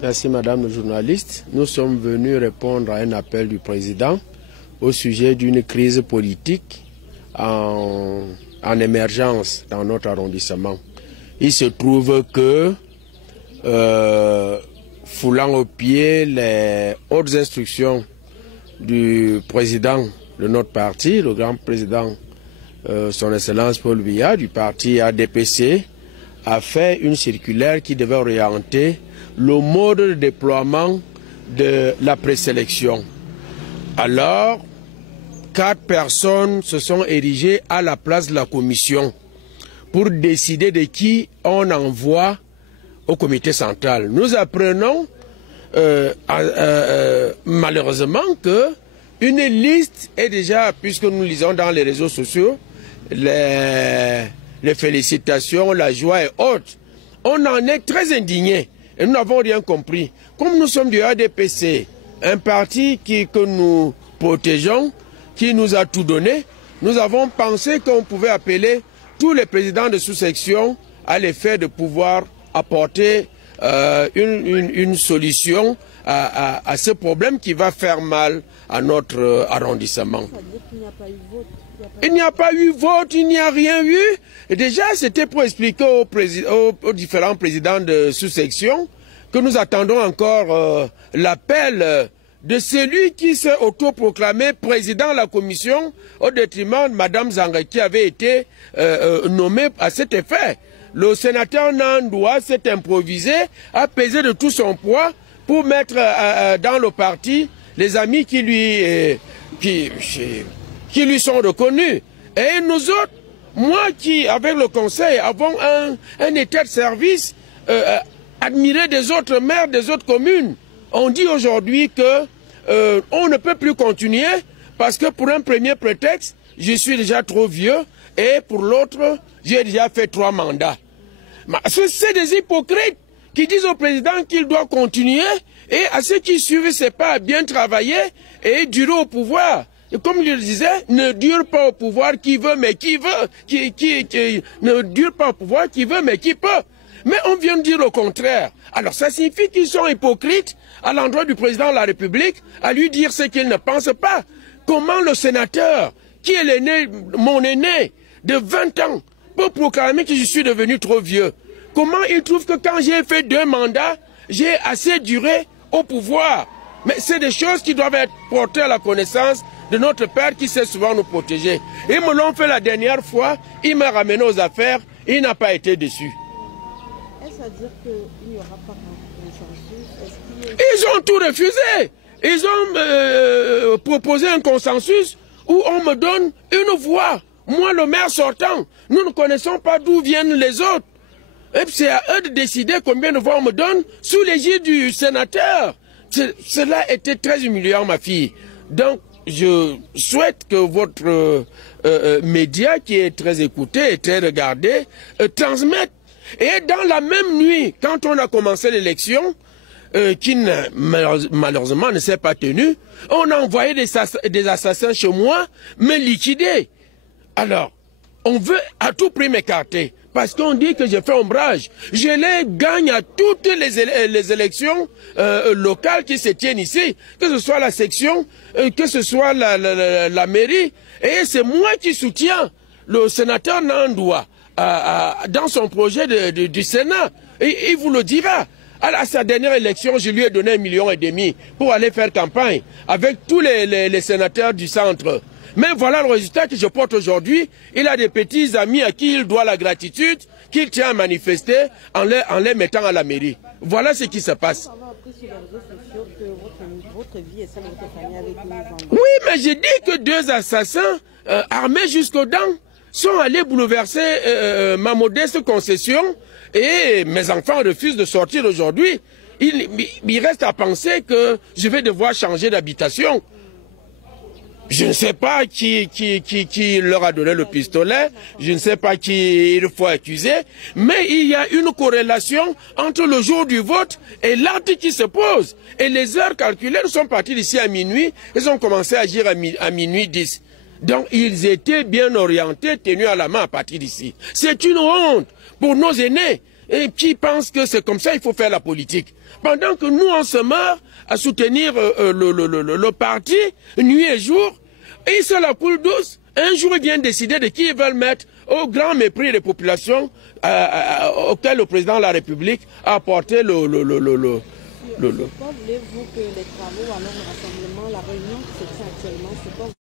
Merci Madame le journaliste. Nous sommes venus répondre à un appel du président au sujet d'une crise politique en émergence dans notre arrondissement. Il se trouve que, foulant au pied les hautes instructions du président de notre parti, le grand président, son Excellence Paul Biya, du parti ADPC, a fait une circulaire qui devait orienter le mode de déploiement de la présélection. Alors, 4 personnes se sont érigées à la place de la commission pour décider de qui on envoie au comité central. Nous apprenons malheureusement que une liste est déjà, puisque nous lisons dans les réseaux sociaux, les félicitations, la joie et autres. On en est très indignés et nous n'avons rien compris. Comme nous sommes du ADPC, un parti que nous protégeons, qui nous a tout donné, nous avons pensé qu'on pouvait appeler tous les présidents de sous-section à l'effet de pouvoir apporter une solution à ce problème qui va faire mal à notre arrondissement. Il n'y a pas eu vote, il n'y a rien eu. Et déjà, c'était pour expliquer aux différents présidents de sous-section que nous attendons encore l'appel de celui qui s'est autoproclamé président de la commission au détriment de Mme Zanga qui avait été nommée à cet effet. Le sénateur Nandoua s'est improvisé, a pesé de tout son poids pour mettre dans le parti les amis qui lui sont reconnus. Et nous autres, moi qui, avec le conseil, avons un état de service admiré des autres maires des autres communes, on dit aujourd'hui que on ne peut plus continuer parce que pour un premier prétexte, je suis déjà trop vieux et pour l'autre, j'ai déjà fait 3 mandats. C'est des hypocrites qui disent au président qu'il doit continuer et à ceux qui suivent, c'est pas bien travailler et durer au pouvoir. Et comme je le disais, ne dure pas au pouvoir qui veut mais qui veut, ne dure pas au pouvoir qui veut mais qui peut. Mais on vient de dire le contraire. Alors ça signifie qu'ils sont hypocrites à l'endroit du président de la République, à lui dire ce qu'il ne pense pas. Comment le sénateur, qui est l'aîné, mon aîné, de 20 ans, peut proclamer que je suis devenu trop vieux? Comment il trouve que quand j'ai fait 2 mandats, j'ai assez duré au pouvoir? Mais c'est des choses qui doivent être portées à la connaissance de notre père qui sait souvent nous protéger. Ils me l'ont fait la dernière fois, il m'a ramené aux affaires, il n'a pas été déçu. Est-ce à dire qu'il n'y aura pas de consensus? Ils ont tout refusé. Ils ont proposé un consensus où on me donne une voix. Moi, le maire sortant, nous ne connaissons pas d'où viennent les autres. Et c'est à eux de décider combien de voix on me donne sous l'égide du sénateur. Cela était très humiliant, ma fille. Donc, je souhaite que votre média, qui est très écouté et très regardé, transmette. Et dans la même nuit, quand on a commencé l'élection, qui malheureusement ne s'est pas tenue, on a envoyé des assassins chez moi, me liquider. Alors, on veut à tout prix m'écarter, parce qu'on dit que j'ai fait ombrage. Je les gagne à toutes les élections locales qui se tiennent ici, que ce soit la section, que ce soit la mairie. Et c'est moi qui soutiens le sénateur Nandoua dans son projet du Sénat. Et il vous le dira. À sa dernière élection, je lui ai donné 1,5 million pour aller faire campagne avec tous les sénateurs du centre. Mais voilà le résultat que je porte aujourd'hui. Il a des petits amis à qui il doit la gratitude, qu'il tient à manifester en les mettant à la mairie. Voilà ce qui se passe. Oui, mais j'ai dit que 2 assassins armés jusqu'aux dents sont allés bouleverser ma modeste concession et mes enfants refusent de sortir aujourd'hui. Il reste à penser que je vais devoir changer d'habitation. Je ne sais pas qui leur a donné le pistolet, je ne sais pas qui il faut accuser, mais il y a une corrélation entre le jour du vote et l'acte qui se pose. Et les heures calculées sont partis d'ici à minuit, ils ont commencé à agir à minuit 10. Donc ils étaient bien orientés, tenus à la main à partir d'ici. C'est une honte pour nos aînés. et qui pensent que c'est comme ça il faut faire la politique. Pendant que nous, on se meurt à soutenir le parti, nuit et jour, et ils se la coulent douce. Un jour, ils viennent décider de qui ils veulent mettre au grand mépris des populations auquel le président de la République a apporté Pourquoi voulez-vous que les travaux, alors le rassemblement, la réunion qui se tient actuellement, c'est quoi?